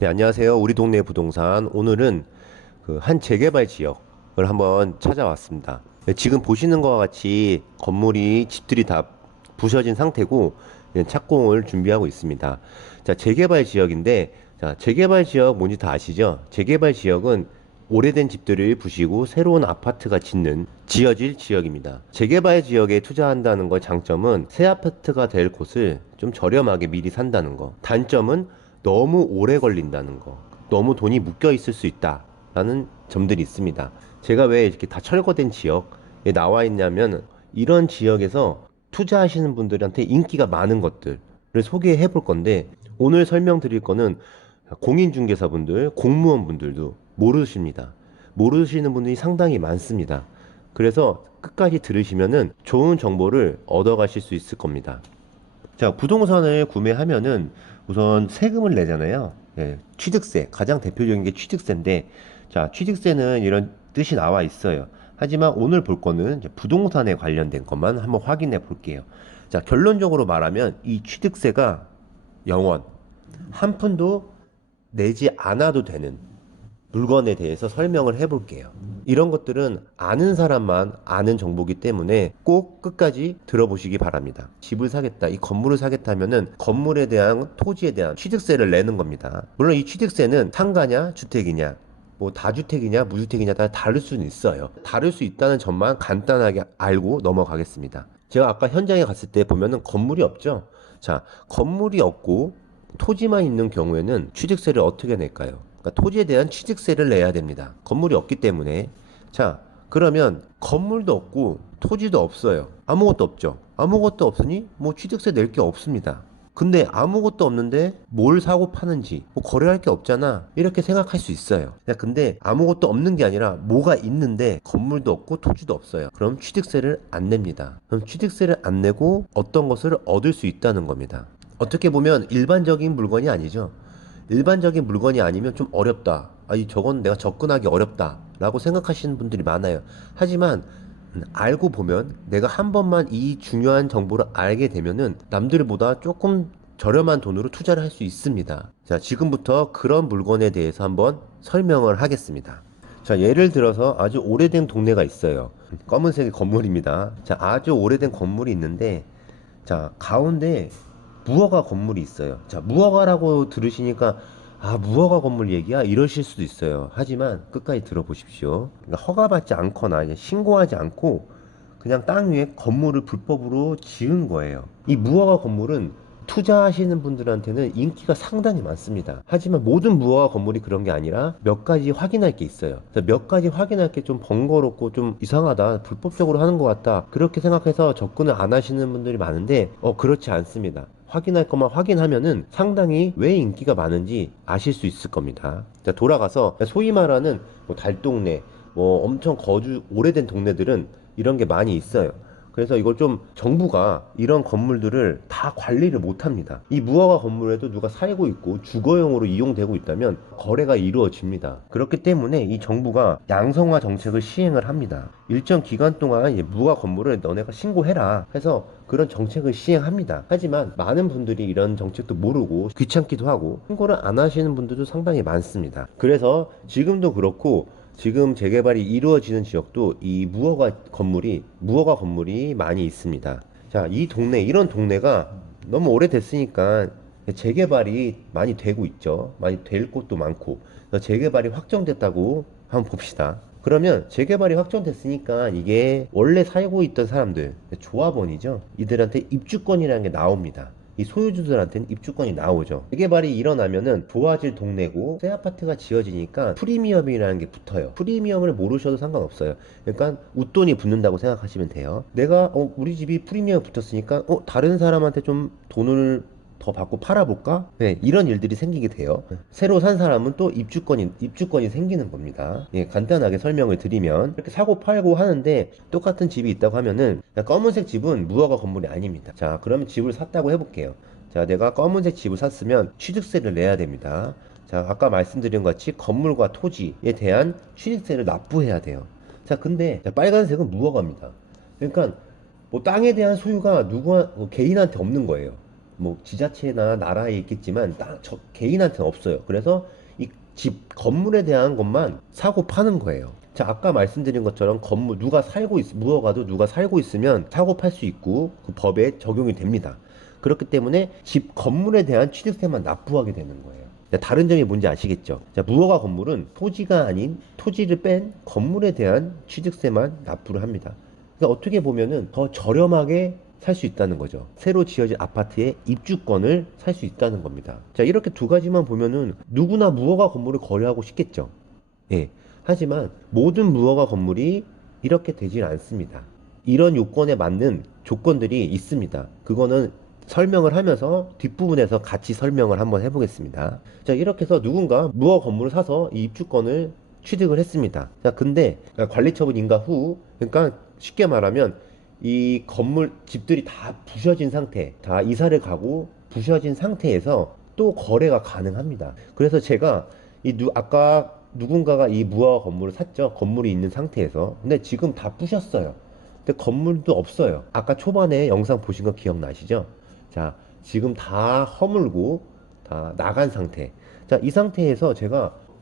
네, 안녕하세요. 우리 동네 부동산. 오늘은 그 한 재개발 지역을 한번 찾아왔습니다. 네, 지금 보시는 것과 같이 건물이, 집들이 다 부서진 상태고, 착공을 준비하고 있습니다. 자, 재개발 지역인데, 자, 재개발 지역 뭔지 다 아시죠? 재개발 지역은 오래된 집들을 부시고 새로운 아파트가 지어질 지역입니다. 재개발 지역에 투자한다는 거 장점은 새 아파트가 될 곳을 좀 저렴하게 미리 산다는 거. 단점은 너무 오래 걸린다는 거. 너무 돈이 묶여 있을 수 있다라는 점들이 있습니다. 제가 왜 이렇게 다 철거된 지역에 나와 있냐면 이런 지역에서 투자하시는 분들한테 인기가 많은 것들을 소개해 볼 건데 오늘 설명드릴 거는 공인중개사분들, 공무원분들도 모르십니다. 모르시는 분들이 상당히 많습니다. 그래서 끝까지 들으시면은 좋은 정보를 얻어가실 수 있을 겁니다. 자, 부동산을 구매하면은 우선 세금을 내잖아요. 예, 취득세. 가장 대표적인 게 취득세인데, 자, 취득세는 이런 뜻이 나와 있어요. 하지만 오늘 볼 거는 이제 부동산에 관련된 것만 한번 확인해 볼게요. 자, 결론적으로 말하면 이 취득세가 0원, 한 푼도 내지 않아도 되는 물건에 대해서 설명을 해 볼게요. 이런 것들은 아는 사람만 아는 정보기 때문에 꼭 끝까지 들어보시기 바랍니다. 집을 사겠다, 이 건물을 사겠다 하면은 건물에 대한 토지에 대한 취득세를 내는 겁니다. 물론 이 취득세는 상가냐, 주택이냐, 뭐 다주택이냐, 무주택이냐 다 다를 수는 있어요. 다를 수 있다는 점만 간단하게 알고 넘어가겠습니다. 제가 아까 현장에 갔을 때 보면은 건물이 없죠. 자, 건물이 없고 토지만 있는 경우에는 취득세를 어떻게 낼까요? 그러니까 토지에 대한 취득세를 내야 됩니다. 건물이 없기 때문에. 자, 그러면 건물도 없고 토지도 없어요. 아무것도 없죠. 아무것도 없으니 뭐 취득세 낼 게 없습니다. 근데 아무것도 없는데 뭘 사고 파는지 뭐 거래할 게 없잖아 이렇게 생각할 수 있어요. 야, 근데 아무것도 없는 게 아니라 뭐가 있는데 건물도 없고 토지도 없어요. 그럼 취득세를 안 냅니다. 그럼 취득세를 안 내고 어떤 것을 얻을 수 있다는 겁니다. 어떻게 보면 일반적인 물건이 아니죠. 일반적인 물건이 아니면 좀 어렵다. 저건 내가 접근하기 어렵다. 라고 생각하시는 분들이 많아요. 하지만 알고 보면 내가 한 번만 이 중요한 정보를 알게 되면은 남들보다 조금 저렴한 돈으로 투자를 할 수 있습니다. 자, 지금부터 그런 물건에 대해서 한번 설명을 하겠습니다. 자, 예를 들어서 아주 오래된 동네가 있어요. 검은색의 건물입니다. 자, 아주 오래된 건물이 있는데, 자, 가운데 무허가 건물이 있어요. 자, 무허가라고 들으시니까 무허가 건물 얘기야? 이러실 수도 있어요. 하지만 끝까지 들어보십시오. 그러니까 허가받지 않거나 신고하지 않고 그냥 땅 위에 건물을 불법으로 지은 거예요. 이 무허가 건물은 투자하시는 분들한테는 인기가 상당히 많습니다. 하지만 모든 무허가 건물이 그런 게 아니라 몇 가지 확인할 게 있어요. 몇 가지 확인할 게 좀 번거롭고 좀 이상하다, 불법적으로 하는 것 같다, 그렇게 생각해서 접근을 안 하시는 분들이 많은데 그렇지 않습니다. 확인할 것만 확인하면은 상당히 왜 인기가 많은지 아실 수 있을 겁니다. 자, 돌아가서 소위 말하는 뭐 달동네, 뭐 엄청 오래된 동네들은 이런 게 많이 있어요. 그래서 이걸 좀 정부가 이런 건물들을 다 관리를 못 합니다. 이 무허가 건물에도 누가 살고 있고 주거용으로 이용되고 있다면 거래가 이루어집니다. 그렇기 때문에 이 정부가 양성화 정책을 시행을 합니다. 일정 기간 동안 이제 무허가 건물을 너네가 신고해라 해서 그런 정책을 시행합니다. 하지만 많은 분들이 이런 정책도 모르고 귀찮기도 하고 신고를 안 하시는 분들도 상당히 많습니다. 그래서 지금도 그렇고 지금 재개발이 이루어지는 지역도 이 무허가 건물이 많이 있습니다. 자, 이런 동네가 너무 오래됐으니까 재개발이 많이 되고 있죠. 많이 될 곳도 많고. 그래서 재개발이 확정됐다고 한번 봅시다. 그러면 재개발이 확정됐으니까 이게 원래 살고 있던 사람들, 조합원이죠. 이들한테 입주권이라는 게 나옵니다. 이 소유주들한테는 입주권이 나오죠. 재개발이 일어나면은 좋아질 동네고 새 아파트가 지어지니까 프리미엄이라는 게 붙어요. 프리미엄을 모르셔도 상관없어요. 그러니까 웃돈이 붙는다고 생각하시면 돼요. 내가 우리 집이 프리미엄 붙었으니까 다른 사람한테 좀 돈을 더 받고 팔아볼까? 네, 이런 일들이 생기게 돼요. 새로 산 사람은 또 입주권이 생기는 겁니다. 예, 간단하게 설명을 드리면, 이렇게 사고 팔고 하는데, 똑같은 집이 있다고 하면은, 검은색 집은 무허가 건물이 아닙니다. 자, 그러면 집을 샀다고 해볼게요. 자, 내가 검은색 집을 샀으면 취득세를 내야 됩니다. 자, 아까 말씀드린 것 같이 건물과 토지에 대한 취득세를 납부해야 돼요. 자, 근데 빨간색은 무허가입니다. 그러니까 뭐 땅에 대한 소유가 개인한테 없는 거예요. 뭐 지자체나 나라에 있겠지만 저 개인한테는 없어요. 그래서 이 집 건물에 대한 것만 사고 파는 거예요. 자, 아까 말씀드린 것처럼 건물 무허가도 누가 살고 있으면 사고 팔 수 있고 그 법에 적용이 됩니다. 그렇기 때문에 집 건물에 대한 취득세만 납부하게 되는 거예요. 다른 점이 뭔지 아시겠죠? 자, 무허가 건물은 토지가 아닌 토지를 뺀 건물에 대한 취득세만 납부를 합니다. 그러니까 어떻게 보면은 더 저렴하게 살 수 있다는 거죠. 새로 지어진 아파트의 입주권을 살 수 있다는 겁니다. 자, 이렇게 두 가지만 보면은 누구나 무허가 건물을 거래하고 싶겠죠. 예. 하지만 모든 무허가 건물이 이렇게 되질 않습니다. 이런 요건에 맞는 조건들이 있습니다. 그거는 설명을 하면서 뒷부분에서 같이 설명을 한번 해보겠습니다. 자, 이렇게 해서 누군가 무허가 건물을 사서 이 입주권을 취득을 했습니다. 자, 근데 관리처분 인가 후, 그러니까 쉽게 말하면 이 건물 집들이 다 부셔진 상태, 다 이사를 가고 부셔진 상태에서 또 거래가 가능합니다. 그래서 제가 아까 누군가가 이 무허가 건물을 샀죠. 건물이 있는 상태에서. 근데 지금 다 부셨어요. 근데 건물도 없어요. 아까 초반에 영상 보신 거 기억나시죠? 자, 지금 다 허물고 다 나간 상태. 자, 이 상태에서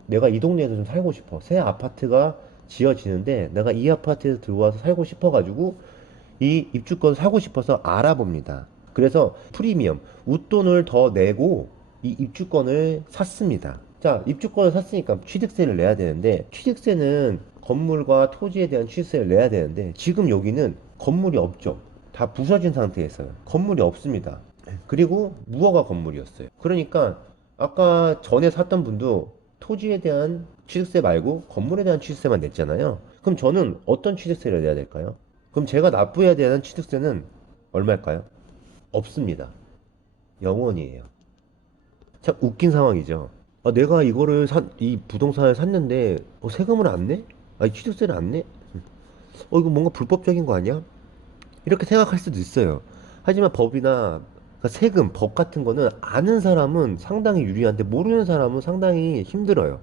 내가 이 동네에서 좀 살고 싶어. 새 아파트가 지어지는데 내가 이 아파트에서 들어와서 살고 싶어가지고 이 입주권 사고 싶어서 알아봅니다. 그래서 프리미엄, 웃돈을 더 내고 이 입주권을 샀습니다. 자, 입주권을 샀으니까 취득세를 내야 되는데, 취득세는 건물과 토지에 대한 취득세를 내야 되는데, 지금 여기는 건물이 없죠. 다 부서진 상태에서요. 건물이 없습니다. 그리고 무허가 건물이었어요. 그러니까 아까 전에 샀던 분도 토지에 대한 취득세 말고 건물에 대한 취득세만 냈잖아요. 그럼 저는 어떤 취득세를 내야 될까요? 그럼 제가 납부해야 되는 취득세는 얼마일까요? 없습니다. 0원이에요. 참 웃긴 상황이죠. 내가 이 부동산을 샀는데, 세금을 안 내? 아니, 취득세를 안 내? 이거 뭔가 불법적인 거 아니야? 이렇게 생각할 수도 있어요. 하지만 그러니까 세금, 법 같은 거는 아는 사람은 상당히 유리한데 모르는 사람은 상당히 힘들어요.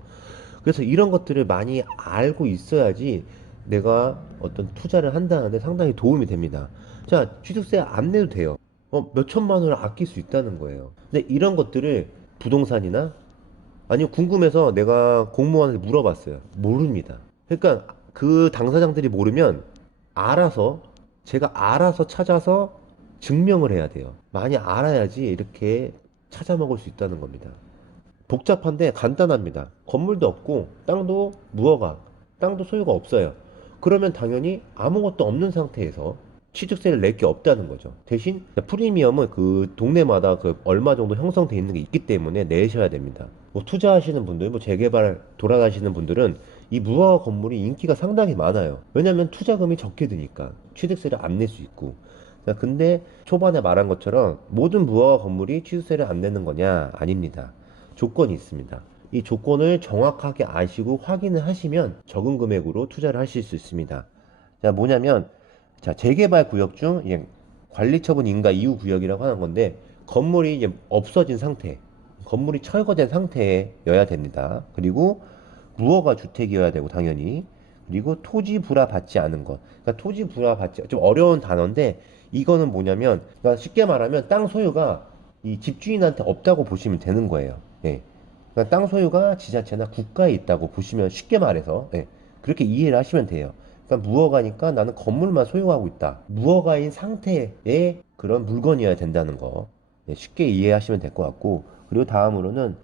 그래서 이런 것들을 많이 알고 있어야지 내가 어떤 투자를 한다는데 상당히 도움이 됩니다. 자, 취득세 안 내도 돼요. 몇 천만 원을 아낄 수 있다는 거예요. 근데 이런 것들을 부동산이나 아니요, 궁금해서 내가 공무원한테 물어봤어요. 모릅니다. 그러니까 그 당사자들이 모르면 알아서, 제가 알아서 찾아서 증명을 해야 돼요. 많이 알아야지 이렇게 찾아먹을 수 있다는 겁니다. 복잡한데 간단합니다. 건물도 없고, 땅도 소유가 없어요. 그러면 당연히 아무것도 없는 상태에서 취득세를 낼 게 없다는 거죠. 대신 프리미엄은 그 동네마다 그 얼마 정도 형성돼 있는 게 있기 때문에 내셔야 됩니다. 뭐 투자하시는 분들, 뭐 재개발 돌아가시는 분들은 이 무허가 건물이 인기가 상당히 많아요. 왜냐면 투자금이 적게 드니까 취득세를 안 낼 수 있고. 자, 근데 초반에 말한 것처럼 모든 무허가 건물이 취득세를 안 내는 거냐? 아닙니다. 조건이 있습니다. 이 조건을 정확하게 아시고 확인을 하시면 적은 금액으로 투자를 하실 수 있습니다. 자, 뭐냐면, 자, 재개발 구역 중 이제 관리처분 인가 이후 구역이라고 하는 건데, 건물이 이제 없어진 상태, 건물이 철거된 상태여야 됩니다. 그리고 무허가 주택이어야 되고, 당연히. 그리고 토지 불화 받지 않은 것. 그러니까 토지 불화 받지, 좀 어려운 단어인데, 이거는 뭐냐면, 그러니까 쉽게 말하면 땅 소유가 이 집주인한테 없다고 보시면 되는 거예요. 예. 그러니까 땅 소유가 지자체나 국가에 있다고 보시면 쉽게 말해서, 예. 그렇게 이해를 하시면 돼요. 그러니까 무허가니까 나는 건물만 소유하고 있다. 무허가인 상태의 그런 물건이어야 된다는 거. 예, 쉽게 이해하시면 될 것 같고, 그리고 다음으로는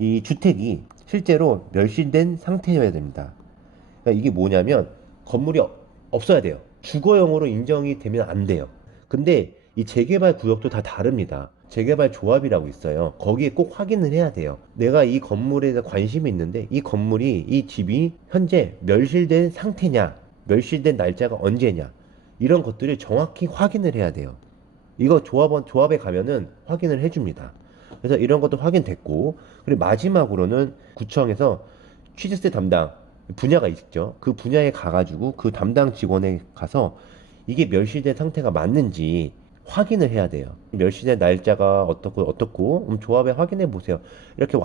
이 주택이 실제로 멸실된 상태여야 됩니다. 그러니까 이게 뭐냐면 건물이 없어야 돼요. 주거용으로 인정이 되면 안 돼요. 근데 이 재개발 구역도 다 다릅니다. 재개발 조합이라고 있어요. 거기에 꼭 확인을 해야 돼요. 내가 이 건물에 대해 관심이 있는데 이 집이 현재 멸실된 상태냐, 멸실된 날짜가 언제냐, 이런 것들을 정확히 확인을 해야 돼요. 이거 조합에 가면은 확인을 해줍니다. 그래서 이런 것도 확인됐고, 그리고 마지막으로는 구청에서 취득세 담당 분야가 있죠. 그 분야에 가가지고 그 담당 직원에 가서 이게 멸실된 상태가 맞는지 확인을 해야 돼요. 멸실된 날짜가 어떻고, 조합에 확인해 보세요. 이렇게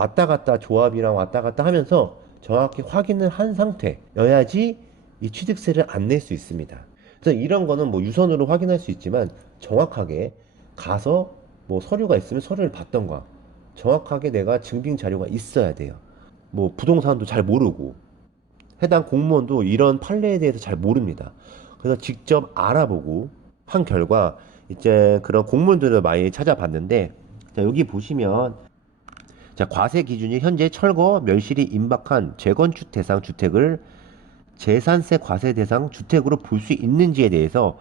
조합이랑 왔다 갔다 하면서 정확히 확인을 한 상태여야지 이 취득세를 안 낼 수 있습니다. 그래서 이런 거는 뭐 유선으로 확인할 수 있지만 정확하게 가서 뭐 서류가 있으면 서류를 받던가 정확하게 내가 증빙 자료가 있어야 돼요. 뭐 부동산도 잘 모르고 해당 공무원도 이런 판례에 대해서 잘 모릅니다. 그래서 직접 알아보고 한 결과 이제 그런 공무원들을 많이 찾아봤는데, 자, 여기 보시면, 자, 과세 기준이 현재 철거 멸실이 임박한 재건축 대상 주택을 재산세 과세 대상 주택으로 볼 수 있는지에 대해서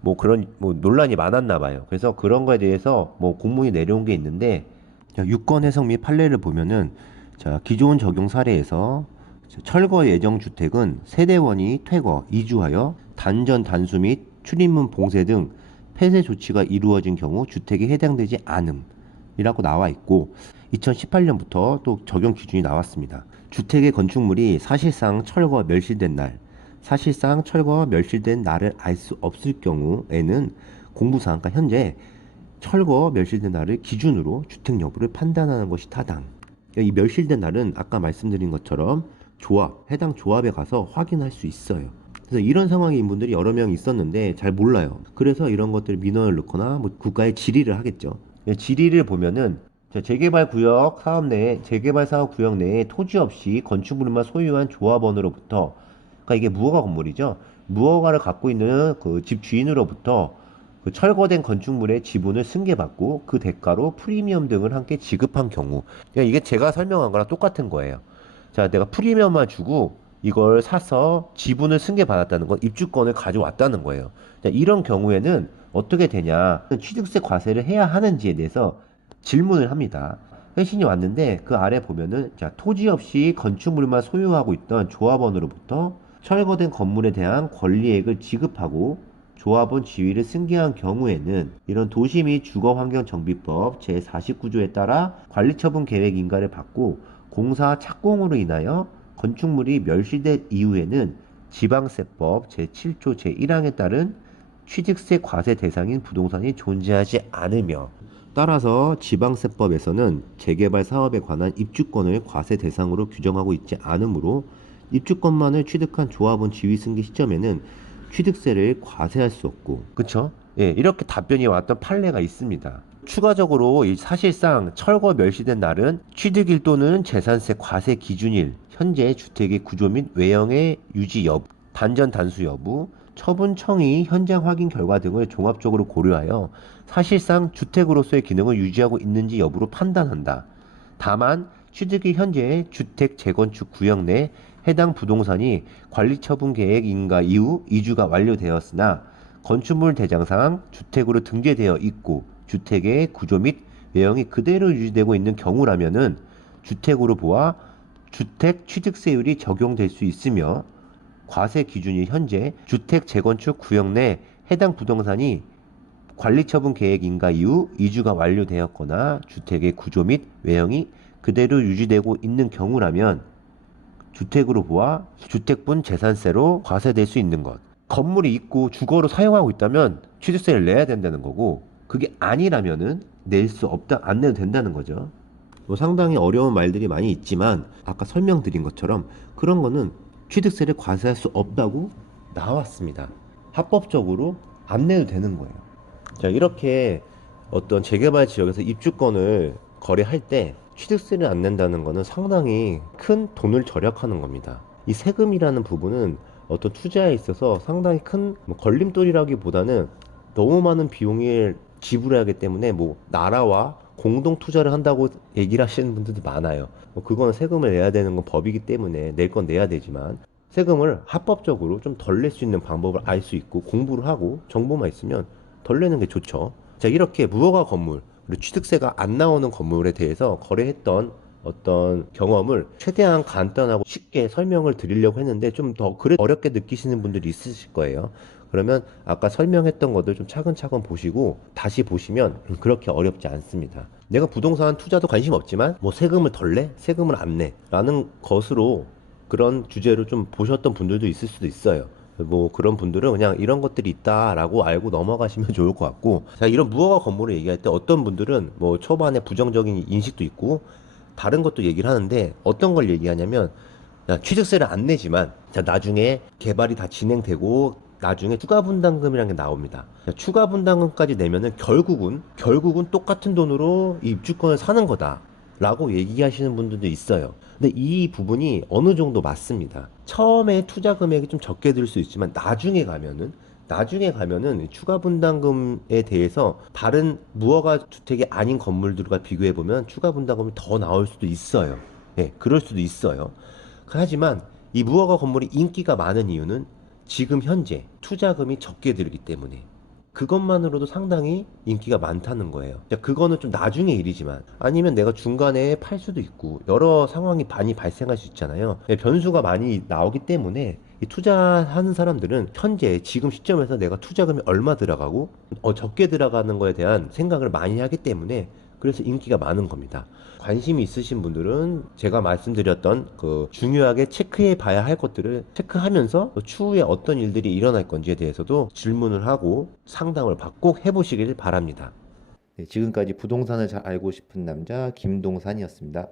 뭐 그런 뭐 논란이 많았나 봐요. 그래서 그런 거에 대해서 뭐 공문이 내려온 게 있는데, 자, 유권 해석 및 판례를 보면은, 자, 기존 적용 사례에서 철거 예정 주택은 세대원이 퇴거, 이주하여 단전 단수 및 출입문 봉쇄 등 폐쇄 조치가 이루어진 경우 주택에 해당되지 않음이라고 나와 있고, 2018년부터 또 적용 기준이 나왔습니다. 주택의 건축물이 사실상 철거 멸실된 날, 사실상 철거 멸실된 날을 알 수 없을 경우에는 공부상, 그러니까 현재 철거 멸실된 날을 기준으로 주택 여부를 판단하는 것이 타당. 이 멸실된 날은 아까 말씀드린 것처럼 조합, 해당 조합에 가서 확인할 수 있어요. 그래서 이런 상황인 분들이 여러 명 있었는데 잘 몰라요. 그래서 이런 것들 민원을 넣거나 뭐 국가에 질의를 하겠죠. 질의를 보면은, 재개발 구역 사업 내에, 재개발 사업 구역 내에 토지 없이 건축물만 소유한 조합원으로부터, 그러니까 이게 무허가 건물이죠. 무허가를 갖고 있는 그 집 주인으로부터 그 철거된 건축물의 지분을 승계받고 그 대가로 프리미엄 등을 함께 지급한 경우. 그러니까 이게 제가 설명한 거랑 똑같은 거예요. 자, 내가 프리미엄만 주고 이걸 사서 지분을 승계받았다는 건 입주권을 가져왔다는 거예요. 자, 이런 경우에는 어떻게 되냐? 취득세 과세를 해야 하는지에 대해서 질문을 합니다. 회신이 왔는데 그 아래 보면은, 자, 토지 없이 건축물만 소유하고 있던 조합원으로부터 철거된 건물에 대한 권리액을 지급하고 조합원 지위를 승계한 경우에는 이런 도시 및 주거환경정비법 제49조에 따라 관리처분 계획 인가를 받고 공사 착공으로 인하여 건축물이 멸실된 이후에는 지방세법 제7조 제1항에 따른 취득세 과세 대상인 부동산이 존재하지 않으며, 따라서 지방세법에서는 재개발 사업에 관한 입주권을 과세 대상으로 규정하고 있지 않으므로 입주권만을 취득한 조합원 지위 승계 시점에는 취득세를 과세할 수 없고, 그쵸? 예, 이렇게 답변이 왔던 판례가 있습니다. 추가적으로 이 사실상 철거 멸실된 날은 취득일 또는 재산세 과세 기준일, 현재 주택의 구조 및 외형의 유지 여부, 단전 단수 여부, 처분 청의 현장 확인 결과 등을 종합적으로 고려하여 사실상 주택으로서의 기능을 유지하고 있는지 여부로 판단한다. 다만 취득일 현재의 주택 재건축 구역 내 해당 부동산이 관리처분 계획 인가 이후 이주가 완료되었으나 건축물 대장상 주택으로 등재되어 있고 주택의 구조 및 외형이 그대로 유지되고 있는 경우라면은 주택으로 보아 주택 취득세율이 적용될 수 있으며, 과세 기준이 현재 주택 재건축 구역 내 해당 부동산이 관리처분 계획 인가 이후 이주가 완료되었거나 주택의 구조 및 외형이 그대로 유지되고 있는 경우라면 주택으로 보아 주택분 재산세로 과세될 수 있는 것. 건물이 있고 주거로 사용하고 있다면 취득세를 내야 된다는 거고, 그게 아니라면은 낼 수 없다, 안 내도 된다는 거죠. 뭐 상당히 어려운 말들이 많이 있지만 아까 설명드린 것처럼 그런 거는 취득세를 과세할 수 없다고 나왔습니다. 합법적으로 안 내도 되는 거예요. 자, 이렇게 어떤 재개발 지역에서 입주권을 거래할 때 취득세를 안 낸다는 것은 상당히 큰 돈을 절약하는 겁니다. 이 세금이라는 부분은 어떤 투자에 있어서 상당히 큰 걸림돌이라기보다는 너무 많은 비용을 지불해야 하기 때문에 뭐 나라와 공동 투자를 한다고 얘기를 하시는 분들도 많아요. 그거는 세금을 내야 되는 건 법이기 때문에 낼 건 내야 되지만, 세금을 합법적으로 좀 덜 낼 수 있는 방법을 알 수 있고 공부를 하고 정보만 있으면 덜 내는 게 좋죠. 자, 이렇게 무허가 건물, 그리고 취득세가 안 나오는 건물에 대해서 거래했던 어떤 경험을 최대한 간단하고 쉽게 설명을 드리려고 했는데 좀 더 그래 어렵게 느끼시는 분들이 있으실 거예요. 그러면 아까 설명했던 것들 좀 차근차근 보시고 다시 보시면 그렇게 어렵지 않습니다. 내가 부동산 투자도 관심 없지만 뭐 세금을 덜 내? 세금을 안 내? 라는 것으로 그런 주제로 좀 보셨던 분들도 있을 수도 있어요. 뭐 그런 분들은 그냥 이런 것들이 있다라고 알고 넘어가시면 좋을 것 같고, 자, 이런 무허가 건물을 얘기할 때 어떤 분들은 뭐 초반에 부정적인 인식도 있고 다른 것도 얘기를 하는데, 어떤 걸 얘기하냐면, 야, 취득세를 안 내지만 자, 나중에 개발이 다 진행되고 나중에 추가 분담금이라는 게 나옵니다. 추가 분담금까지 내면은 결국은 똑같은 돈으로 이 입주권을 사는 거다 라고 얘기하시는 분들도 있어요. 근데 이 부분이 어느 정도 맞습니다. 처음에 투자 금액이 좀 적게 들 수 있지만 나중에 가면은 추가 분담금에 대해서 다른 무허가 주택이 아닌 건물들과 비교해 보면 추가 분담금이 더 나올 수도 있어요. 예, 그럴 수도 있어요. 하지만 이 무허가 건물이 인기가 많은 이유는 지금 현재 투자금이 적게 들기 때문에 그것만으로도 상당히 인기가 많다는 거예요. 자, 그거는 좀 나중의 일이지만 아니면 내가 중간에 팔 수도 있고 여러 상황이 많이 발생할 수 있잖아요. 예, 변수가 많이 나오기 때문에 이 투자하는 사람들은 현재 지금 시점에서 내가 투자금이 얼마 들어가고 적게 들어가는 거에 대한 생각을 많이 하기 때문에 그래서 인기가 많은 겁니다. 관심이 있으신 분들은 제가 말씀드렸던 그 중요하게 체크해 봐야 할 것들을 체크하면서 추후에 어떤 일들이 일어날 건지에 대해서도 질문을 하고 상담을 받고 해보시길 바랍니다. 네, 지금까지 부동산을 잘 알고 싶은 남자 김동산이었습니다.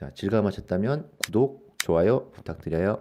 자, 즐거움하셨다면 구독, 좋아요 부탁드려요.